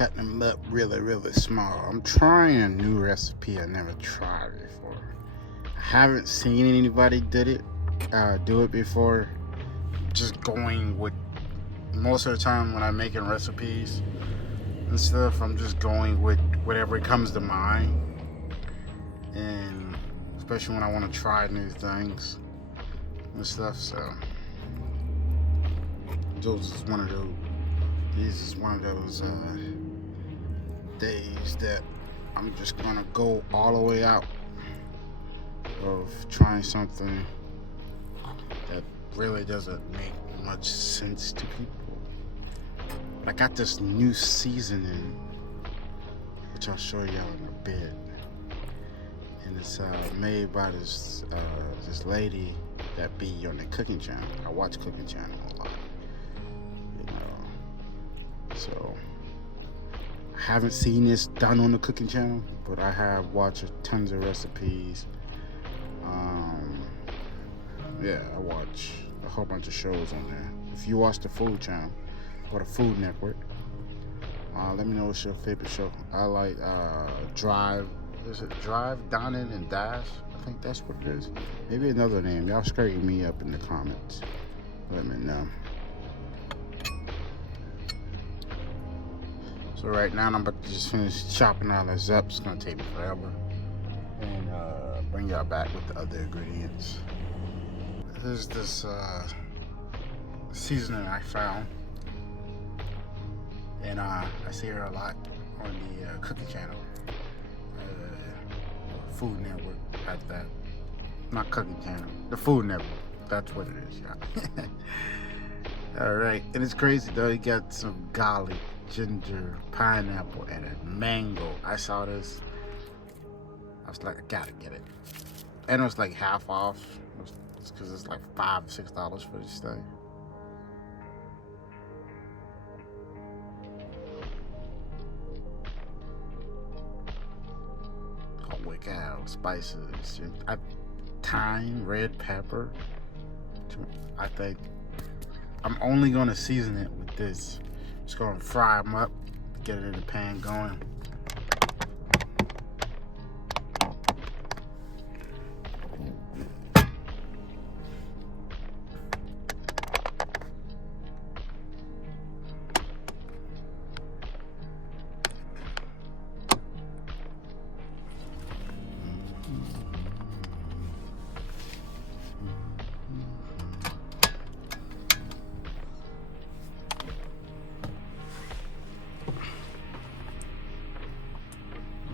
cutting them up really small. I'm trying a new recipe I never tried before. I haven't seen anybody do it before. Just going with, most of the time when I'm making recipes and stuff, I'm just going with whatever comes to mind, and especially when I want to try new things and stuff. So this is one of those days that I'm just gonna go all the way out of trying something that really doesn't make much sense to people. I got this new seasoning, which I'll show y'all in a bit, and it's made by this lady that be on the cooking channel. I watch cooking channel a lot, so I haven't seen this done on the cooking channel, but I have watched tons of recipes. I watch a whole bunch of shows on there. If you watch the Food Channel or the Food Network, let me know what's your favorite show. I like Drive. Is it Drive, Dine and Dash? I think that's what it is. Maybe another name. Y'all straighten me up in the comments. Let me know. So right now I'm about to just finish chopping all this up. It's gonna take me forever, and bring y'all back with the other ingredients. Here's this seasoning I found, and I see her a lot on the cooking channel, Food Network, like that. Not cooking channel, the Food Network. That's what it is, y'all. All right, and it's crazy though. You got some garlic, ginger, pineapple, and a mango. I saw this. I was like, I gotta get it. And it was like half off. It's because it's like $5 or $6 for this thing. Holy cow, spices. Thyme, red pepper. I think I'm only gonna season it with this. Just gonna fry them up, get it in the pan going.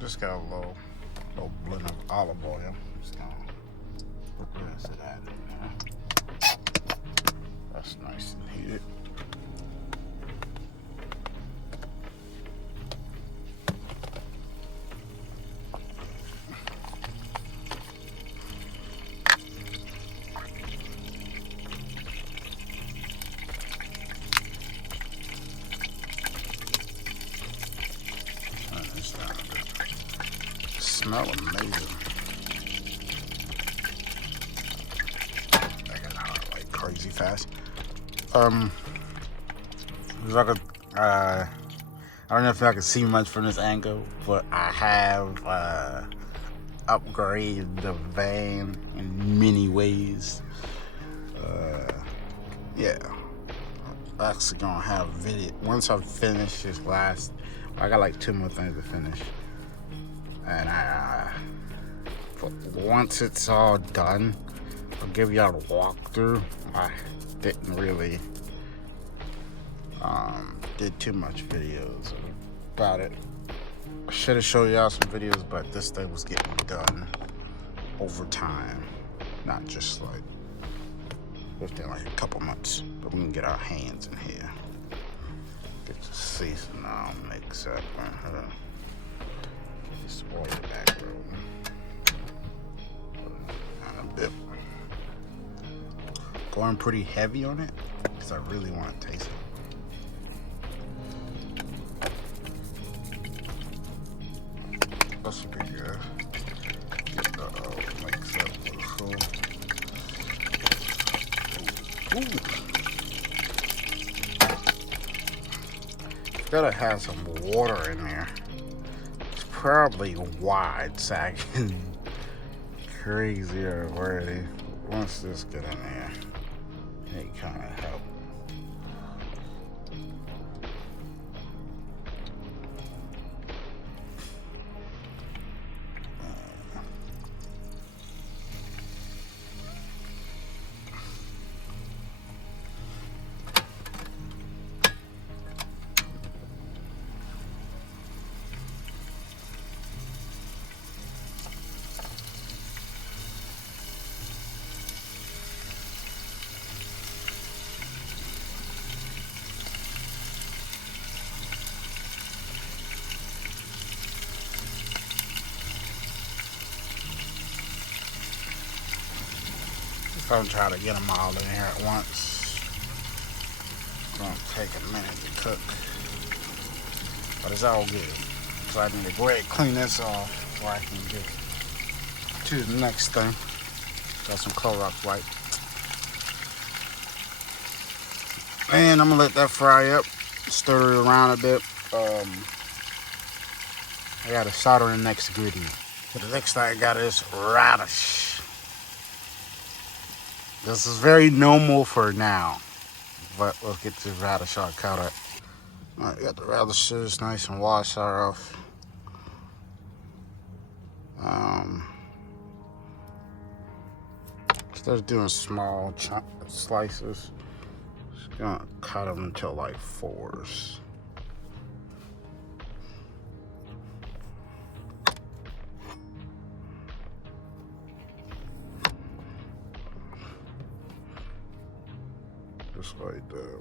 Just got a little blend of olive oil. Just gonna put the rest of that in there. That's nice and heated. Turn this down a bit. Smell amazing. I got out like crazy fast. I don't know if y'all can see much from this angle, but I have upgraded the van in many ways. I'm actually gonna have video once I finish this last. I got like 2 more things to finish. And once it's all done, I'll give y'all a walkthrough. I didn't really did too much videos about it. I should have showed y'all some videos, but this thing was getting done over time, not just like within like a couple months. But we can get our hands in here. Get the season all mix up. This oil back rolling. And a bit. Going pretty heavy on it because I really want to taste it. That should be good. Get the mix up for the full. Ooh. gotta have some water in there. It's probably wide sagging. Crazy already. Once this get in there, it kind of help. I'm trying to get them all in here at once. It's gonna take a minute to cook, but it's all good. So I need to go ahead and clean this off before I can get to the next thing. Got some Clorox wipe. And I'm gonna let that fry up, stir it around a bit. I gotta solder in the next ingredient. So the next thing I got is radish. This is very normal for now, but we'll get to the radish all cut up. Alright, got the radishes nice and washed off. Instead of doing small slices, just gonna cut them into like fours. Just like that.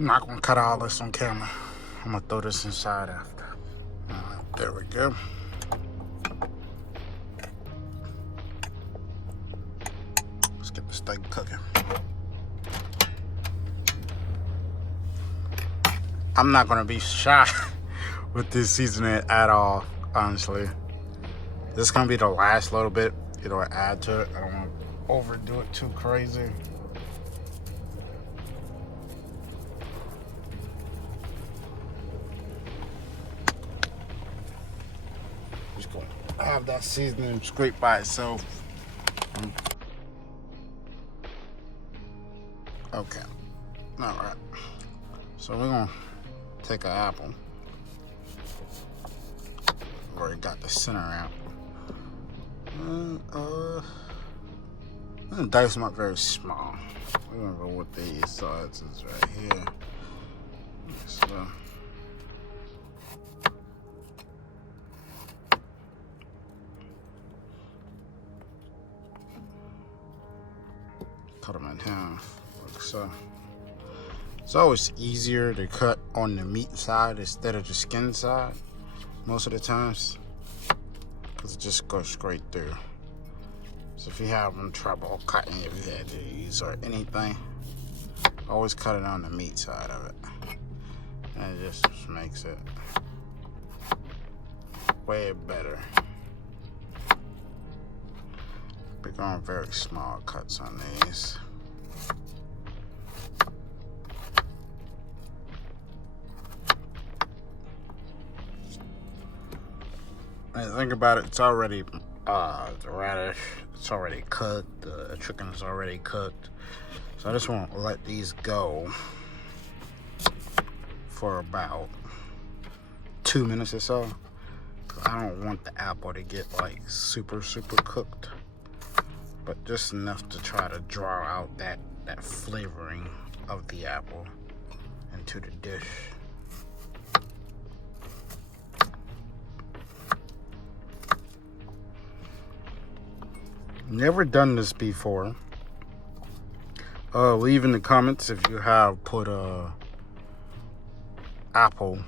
I'm not gonna cut all this on camera. I'm gonna throw this inside after. There we go. Let's get this thing cooking. I'm not gonna be shy with this seasoning at all, honestly. This is gonna be the last little bit, I add to it. I don't wanna overdo it too crazy. Just gonna have that seasoning scrape by itself. Okay. Alright. So we're gonna take an apple. Already got the center out. And I'm gonna dice them up very small. We're gonna go with these sizes right here. So cut them in half, like so. It's always easier to cut on the meat side instead of the skin side, most of the times, because it just goes straight through. So if you're having trouble cutting your veggies or anything, always cut it on the meat side of it. And it just makes it way better. We're going very small cuts on these. And think about it, it's already the radish, it's already cooked, the chicken is already cooked. So I just want to let these go for about 2 minutes or so. I don't want the apple to get like super cooked, but just enough to try to draw out that flavoring of the apple into the dish. Never done this before. Leave in the comments if you have put apple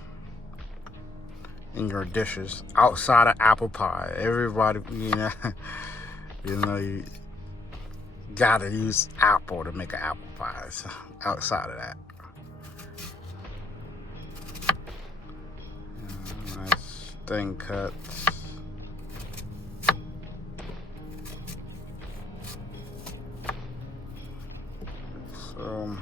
in your dishes outside of apple pie. Everybody, you gotta use apple to make an apple pie. So outside of that, nice thin cuts. So.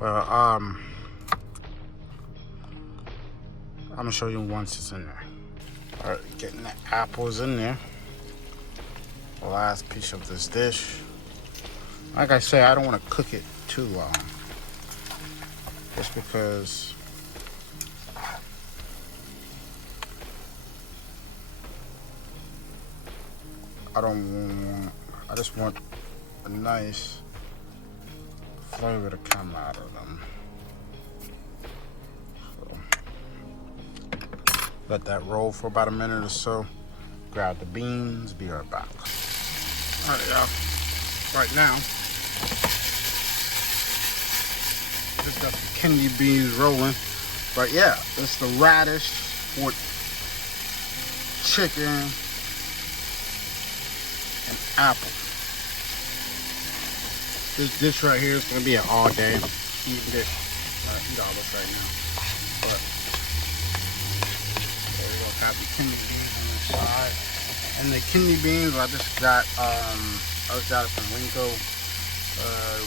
Well, I'm gonna show you once it's in there. All right, getting the apples in there. The last piece of this dish. Like I say, I don't want to cook it too long, just because I just want a nice flavor to come out of them. So, let that roll for about a minute or so. Grab the beans, be right back. All right, y'all. Right now, just got the kidney beans rolling. But yeah, it's the radish with chicken and apple. This dish right here is going to be an all day eating dish. Eat all this right now. But there we go. Got the kidney beans on the side. And the kidney beans I just got it from Winco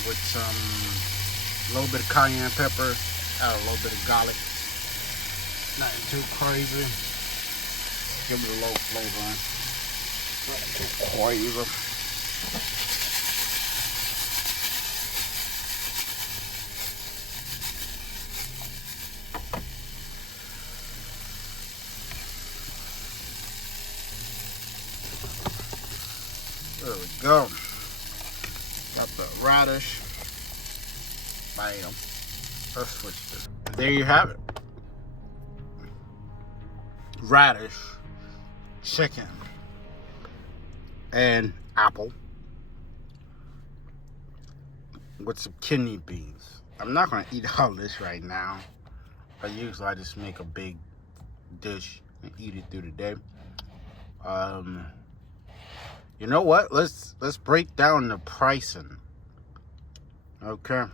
with some little bit of cayenne pepper, add a little bit of garlic. Nothing too crazy. Give it a low flavor. Nothing too crazy. There we go. Got the radish. Bam. Let's switch this. There you have it. Radish, chicken, and apple with some kidney beans. I'm not gonna eat all this right now. I just make a big dish and eat it through the day. You know what? Let's break down the pricing. Okay.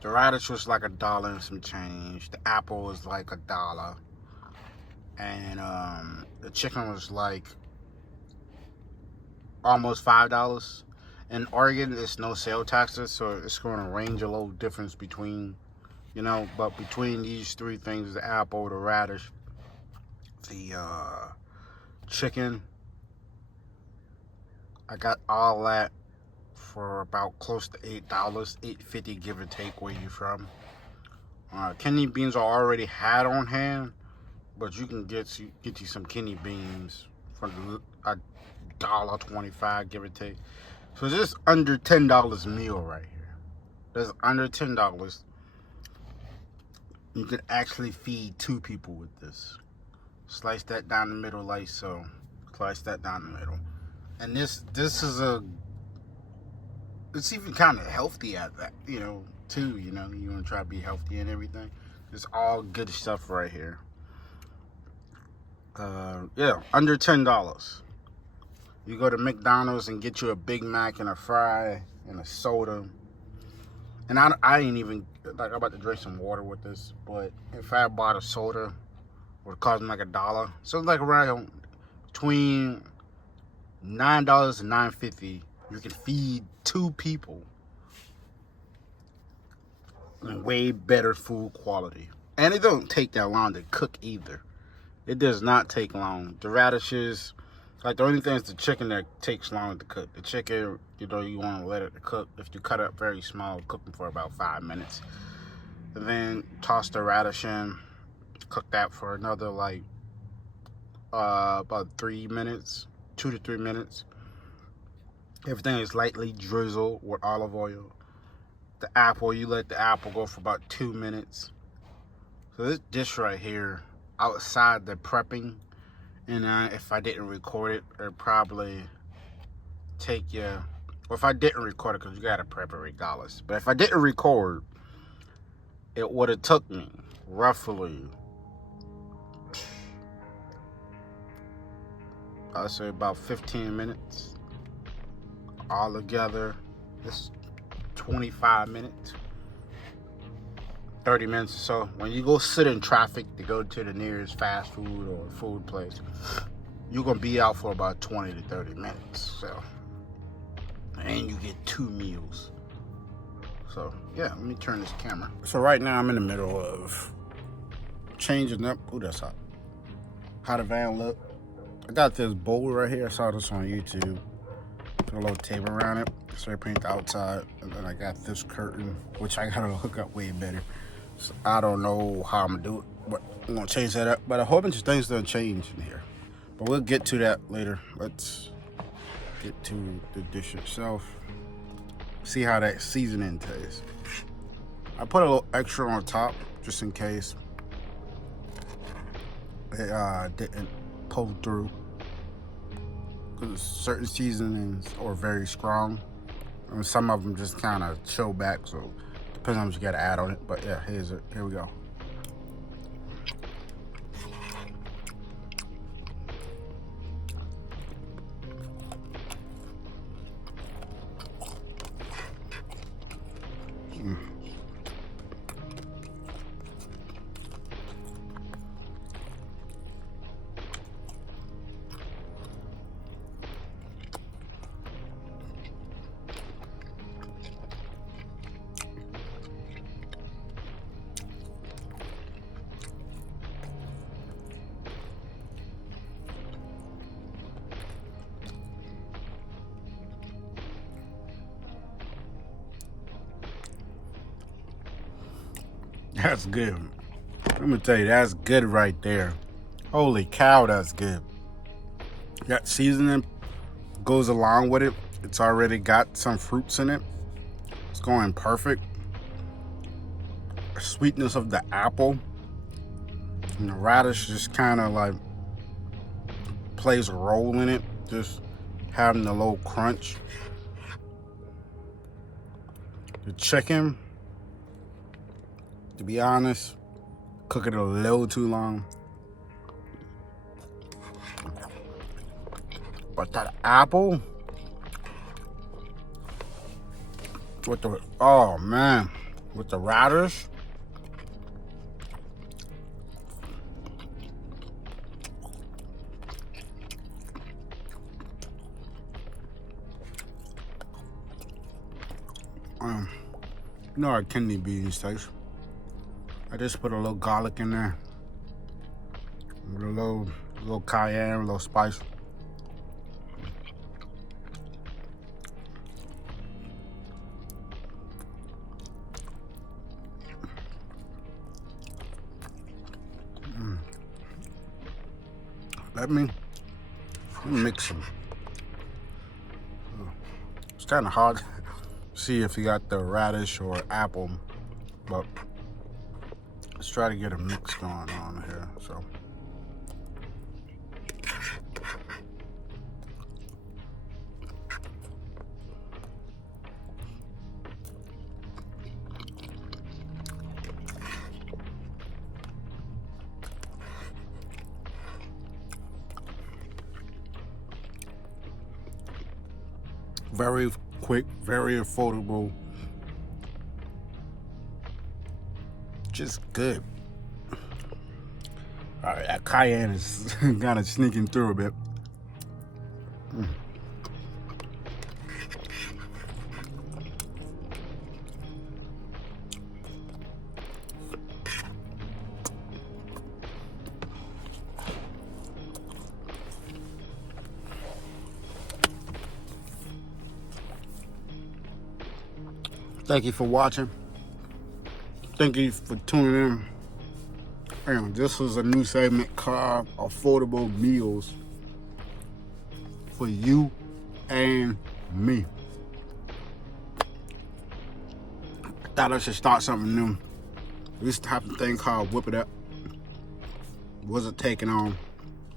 The radish was like $1 and some change. The apple was like $1. And the chicken was like almost $5. In Oregon, there's no sale taxes, so it's going to range a little difference between, but between these three things, the apple, the radish, the chicken, I got all that for about close to $8, $8.50 give or take where you're from. Kidney beans are already had on hand, but you can get you some kidney beans for $1.25 give or take. So this under $10 meal right here. That's under $10. You could actually feed 2 people with this. Slice that down the middle like so. Slice that down the middle. And this is it's even kind of healthy at that, too, you want to try to be healthy and everything. It's all good stuff right here. Yeah, under $10. You go to McDonald's and get you a Big Mac and a fry and a soda. And I ain't even, I'm about to drink some water with this, but if I bought a soda, it would cost me like $1. So it's like around between $9 and $9.50. You can feed 2 people. And way better food quality. And it don't take that long to cook either. It does not take long. The radishes Like, the only thing is the chicken that takes longer to cook. The chicken, you want to let it cook. If you cut it up very small, cook them for about 5 minutes. And then toss the radish in. Cook that for another, like, about 3 minutes. 2 to 3 minutes. Everything is lightly drizzled with olive oil. The apple, you let the apple go for about 2 minutes. So this dish right here, outside the prepping, and if I didn't record it, it'd probably take you, or if I didn't record it, because you gotta prep it regardless, but if I didn't record, it would have took me roughly, I'd say about 15 minutes. All together, it's 25 minutes. 30 minutes or so. When you go sit in traffic to go to the nearest fast food or food place, you're gonna be out for about 20 to 30 minutes. So, and you get 2 meals. So yeah, let me turn this camera. So right now I'm in the middle of changing up. Ooh, that's hot. How the van look. I got this bowl right here. I saw this on YouTube. Put a little tape around it. Spray paint the outside. And then I got this curtain, which I gotta hook up way better. So I don't know how I'm gonna do it, but I'm gonna change that up. But a whole bunch of things done change in here. But we'll get to that later. Let's get to the dish itself. See how that seasoning tastes. I put a little extra on top just in case it didn't pull through. Because certain seasonings are very strong. And some of them just kind of chill back, so depends on what you gotta add on it, but yeah, here we go. That's good. Let me tell you, that's good right there. Holy cow, that's good. That seasoning goes along with it. It's already got some fruits in it. It's going perfect. The sweetness of the apple and the radish just kind of like plays a role in it. Just having a little crunch. The chicken, to be honest, cook it a little too long. But that apple with the, oh man, with the radish. You know how kidney beans taste. I just put a little garlic in there, with a little cayenne, a little spice. Let me mix them. It's kind of hard to see if you got the radish or apple, but let's try to get a mix going on here. So. Very quick, very affordable, just good. All right, that cayenne is kind of sneaking through a bit. Thank you for watching. Thank you for tuning in. And this was a new segment called Affordable Meals for you and me. I thought I should start something new. We used to have a thing called Whip It Up. Wasn't taking on.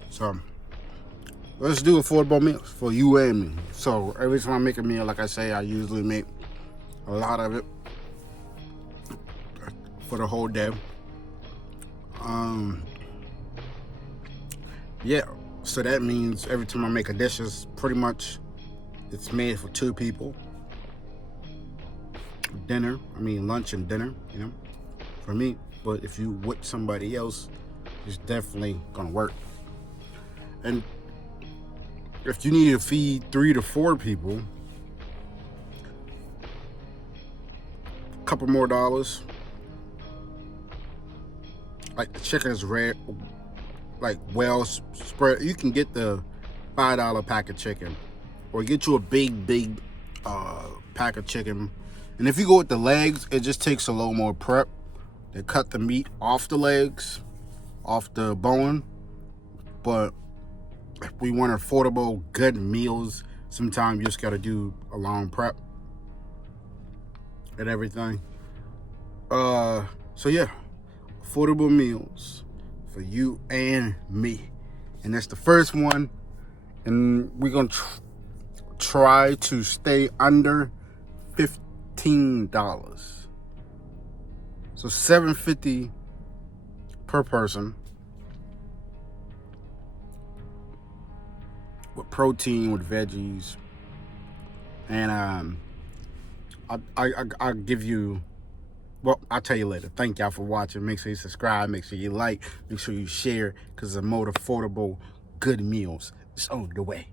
So let's do affordable meals for you and me. So every time I make a meal, like I say, I usually make a lot of it for the whole day. Yeah, so that means every time I make a dish, pretty much it's made for 2 people. Lunch and dinner, for me. But if you with somebody else, it's definitely gonna work. And if you need to feed 3 to 4 people, a couple more dollars. Like the chicken is red, like well spread. You can get the $5 pack of chicken, or get you a big pack of chicken. And if you go with the legs, it just takes a little more prep. They cut the meat off the legs, off the bone. But if we want affordable, good meals, sometimes you just gotta do a long prep and everything. So yeah, affordable meals for you and me. And that's the first one. And we're gonna try to stay under $15. So $7.50 per person, with protein, with veggies. And I'll give you, well, I'll tell you later. Thank y'all for watching. Make sure you subscribe, make sure you like, make sure you share, because it's more affordable, good meals. It's on the way.